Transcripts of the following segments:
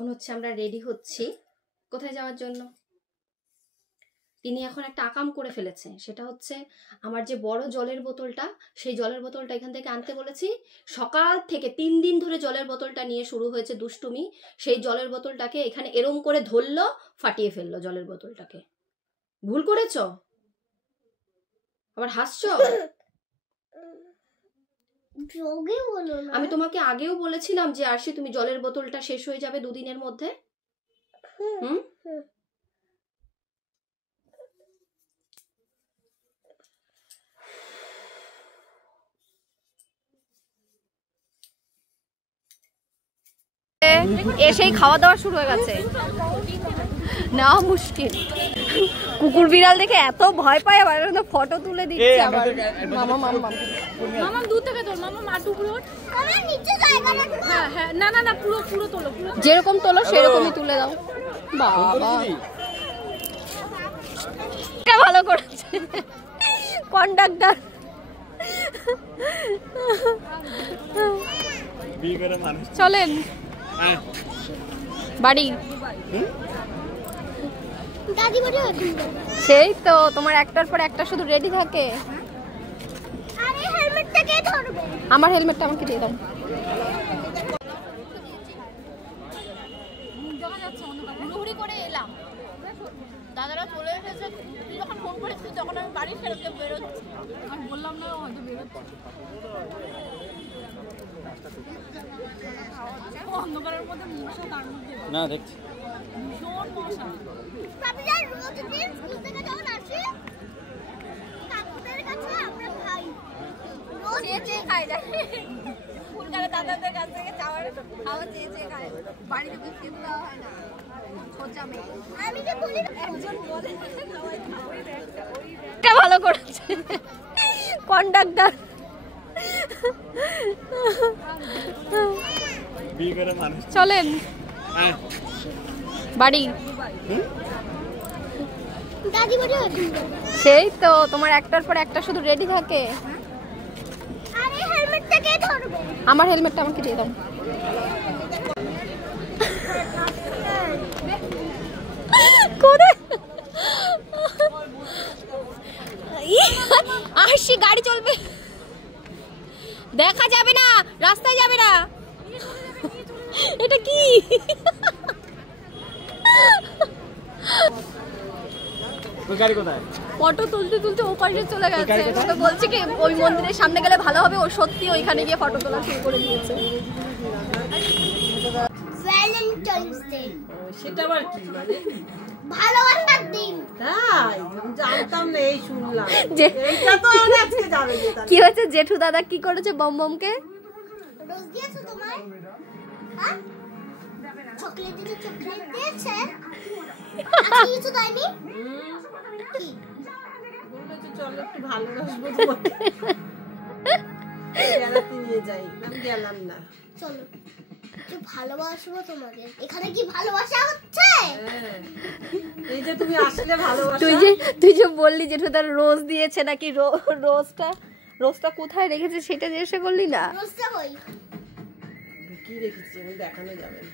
এখন হচ্ছে আমরা রেডি হচ্ছি কোথায় যাওয়ার জন্য। তিনি এখন একটা আকাম করে ফেলেছে, সেটা হচ্ছে আমার যে বড় জলের বোতলটা, সেই জলের বোতলটা এখান থেকে আনতে বলেছি। সকাল থেকে 3 দিন ধরে জলের বোতলটা নিয়ে শুরু হয়েছে দুষ্টুমি। সেই জলের বোতলটাকে এখানে এরম করে ধরলো, ফাটিয়ে ফেললো জলের বোতলটাকে। ভুল করেছ, আবার হাসছো। আমি তোমাকে আগেও বলেছিলাম যে আরশি তুমি জলের বোতলটা শেষ হয়ে যাবে 2 দিনের মধ্যে। এসেই খাওয়া দাওয়া শুরু হয়ে গেছে, না মুশকিল। কুকুর বিড়াল দেখে এত ভয় পায়, আবার ফটো তুলে দিচ্ছে আবার। মামা মামা মামা দূর থেকে তোল, মামা মাটু পুরো নিচে জায়গা না। হ্যাঁ হ্যাঁ, না না না, পুরো পুরো তোলো, পুরো যেরকম তোলো সেরকমই তুলে দাও। বাবা কে ভালো করেছে কন্ডাক্টর। চলেন বাড়ি। সেই তো তোমার একটার পর একটা শুধু রেডি থাকে। আমার হেলমেটটা আমাকে দিয়ে দাও। করে এলাম, দাদারা চলে এসেছে। তুই যখন ফোন করেছিস তখন আমি বাড়ি ফেরত বেরোচ্ছি, আমি বললাম না হয়তো বেরোচ্ছি। অন্ধকারের মধ্যে মশা, তার মধ্যে না দেখছি ভীষণ মশা। দাদাদের কাছ থেকে খাওয়া চেয়ে খায়, বাড়িতে খেতে দেওয়া হয় না। ভালো করেছে কন্ডাক্টর। চলেন বাড়ি। সেই তো তোমার একটার পর একটা শুধু রেডি থাকে। আমার হেলমেটটা আমাকে দিয়ে দাও। আরশি গাড়ি চলবে, দেখা যাবে না, রাস্তায় যাবে না। এটা কি? ফটো তুলতে তুলতে ও পাশে চলে গেছে। তো বলছে কি ওই মন্দিরের সামনে গেলে ভালো হবে। ও সত্যি ওইখানে গিয়ে ফটো তোলা শুরু করে দিয়েছে। সেটা আবার কি মানে? ভালোবাসার দিন। তাই জানতাম না, এই শুনলাম। এইটা তো আজকে যাবে। কি হয়েছে জেঠু দাদা কি করেছে বমবমকে? রোজ দিয়েছো তোমায়? হ্যাঁ চকলেট দিয়েছে, চকলেট দিয়েছে। আজকে কিছু দেয়নি? কি বলেছে চল একটু ভালোবাসবো তোমাকে, বেড়াতে নিয়ে যাই। আমি গেলাম না। চলো একটু ভালোবাসবো তোমাকে। এখানে কি ভালোবাসা হচ্ছে? এই যে তুমি আসলে ভালোবাসা। তুই যে বললি জেঠু দাদা রোজ দিয়েছে নাকি, রোজটা কোথায় রেখেছে সেটা জিজ্ঞাসা করলি না? রোজটা কই? কি রেখেছি আমি দেখানো যাবে না।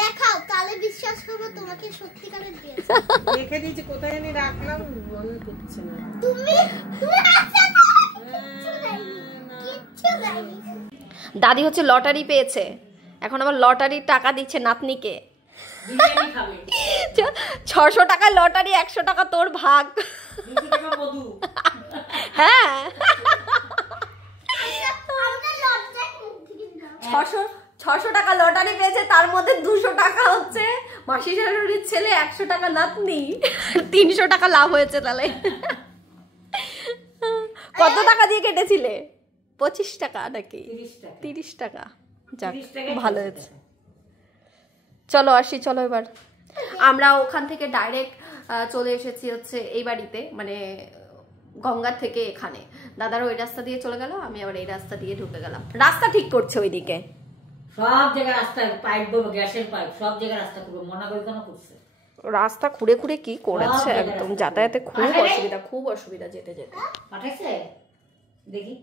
দেখাও তাহলে বিশ্বাস করবো তোমাকে সত্যিকারের দিয়েছে। রেখে দিয়েছি, কোথায় জানি রাখলাম মনে পড়ছে না। তুমি আসছো তো? কিচ্ছু দেয়নি। দাদি হচ্ছে লটারি পেয়েছে, এখন আবার লটারির টাকা দিচ্ছে নাতনিকে। 600 টাকা লটারি, 100 টাকা তোর ভাগ। হ্যাঁ 600 টাকা লটারি পেয়েছে, তার মধ্যে 200 টাকা হচ্ছে মাসি শাশুড়ির ছেলে, 100 টাকা নাতনি, 300 টাকা লাভ হয়েছে। তাহলে কত টাকা দিয়ে কেটেছিলে? 25 টাকা নাকি 30 টাকা? যাক ভালো হয়েছে। চলো আসি, চলো এবার। আমরা ওখান থেকে ডাইরেক্ট চলে এসেছি হচ্ছে এই বাড়িতে, মানে গঙ্গার থেকে এখানে। দাদারা ওই রাস্তা দিয়ে চলে গেল, আমি আবার এই রাস্তা দিয়ে ঢুকে গেলাম। রাস্তা ঠিক করছে ওইদিকে, সব জায়গায় রাস্তা, পাইপ দেবো, গ্যাসের পাইপ, সব জায়গায় রাস্তা করবো। মনা করে কেন করছে? রাস্তা খুঁড়ে খুঁড়ে কি করেছে একদম, যাতায়াতে খুব অসুবিধা, খুব অসুবিধা যেতে যেতে। পাঠাইছে দেখি।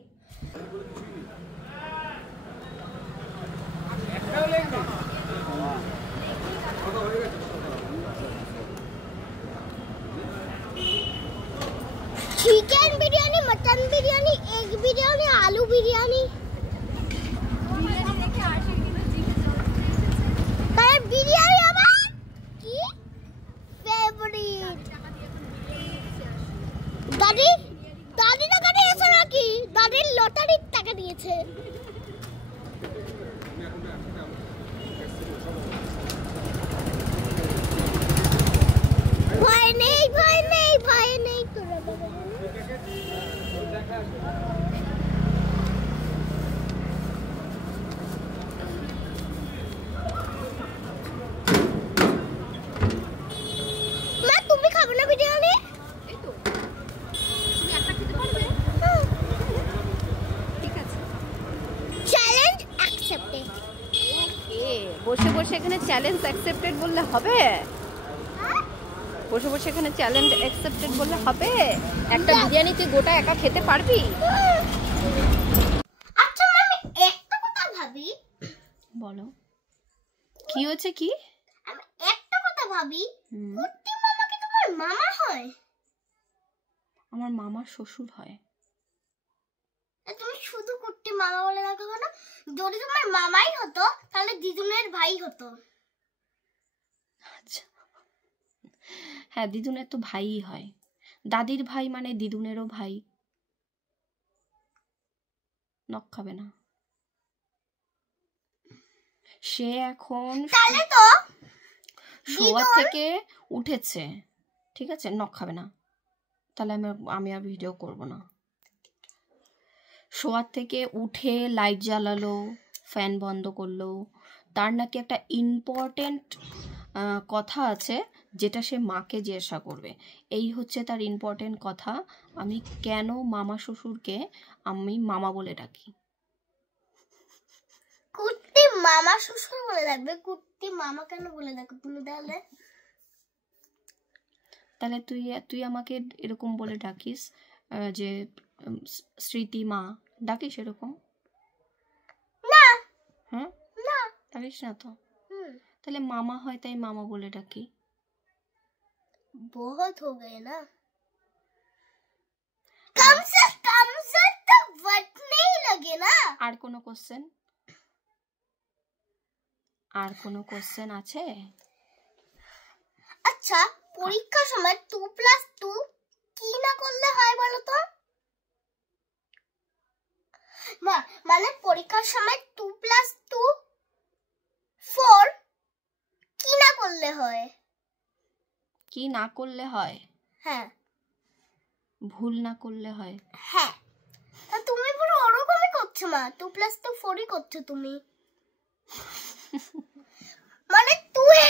মা তুমি খাবে না বিরিয়ানি? এই তো তুমি একটা খেতে পারবে? ঠিক আছে, চ্যালেঞ্জ অ্যাকসেপ্টেড। ওকে, বসে বসে এখানে চ্যালেঞ্জ অ্যাকসেপ্টেড বললে হবে? বসে বসে এখানে চ্যালেঞ্জ অ্যাকসেপ্টেড বললে হবে? একটা বিরিয়ানি তুই গোটা একা খেতে পারবি? আচ্ছা আমি একটা কথা ভাবি। বলো কি হয়েছে? কি আমি একটা কথা ভাবি, কুট্টি মামা কি তোমার মামা হয়? আমার মামার শ্বশুর হয়। তুমি শুধু কুট্টি মামা বলে রাখো কেন? যদি তোমার মামাই হতো তাহলে দিদুনের ভাই হতো। আচ্ছা, হ্যাঁ, দিদুনের তো ভাইই হয়। দাদির ভাই মানে দিদুনেরও ভাই। নখ খাবে না। সে এখন তাহলে তো শোয়া থেকে উঠেছে, ঠিক আছে? নখ খাবে না, তাহলে আমি আর ভিডিও করব না। শোয়ার থেকে উঠে লাইট জ্বালালো, ফ্যান বন্ধ করলো। তার নাকি একটা ইম্পর্টেন্ট কথা আছে যেটা সে মাকে জিজ্ঞাসা করবে। এই হচ্ছে তার ইম্পর্টেন্ট কথা। আমি কেন মামা শ্বশুরকে আমি মামা বলে ডাকি? কুট্টি মামা শ্বশুর বলে ডাকবে, কুট্টি মামা কেন বলে ডাকবে তুমি তাহলে? তাহলে তুই আমাকে এরকম বলে ডাকিস যে স্মৃতি মা, ডাকিস এরকম? না হ্যাঁ, না। ডাকিস না তো। তাহলে মামা হয় তাই মামা বলে ডাকি। बहुत हो गए ना, कम से तो वर्ड नहीं लगे ना। আর কোনো কোশ্চেন? আর কোনো কোশ্চেন আছে? আচ্ছা, পরীক্ষার সময় 2+2 কি না করলে হয় বলো তো? মানে পরীক্ষার সময় 2+2 4 কি না করলে হয়? কি না করলে হয়? হ্যাঁ ভুল না করলে হয়। হ্যাঁ, তা তুমি পুরো ওরকমই করছো মা, 2+2 4ই করছো তুমি। মানে তুই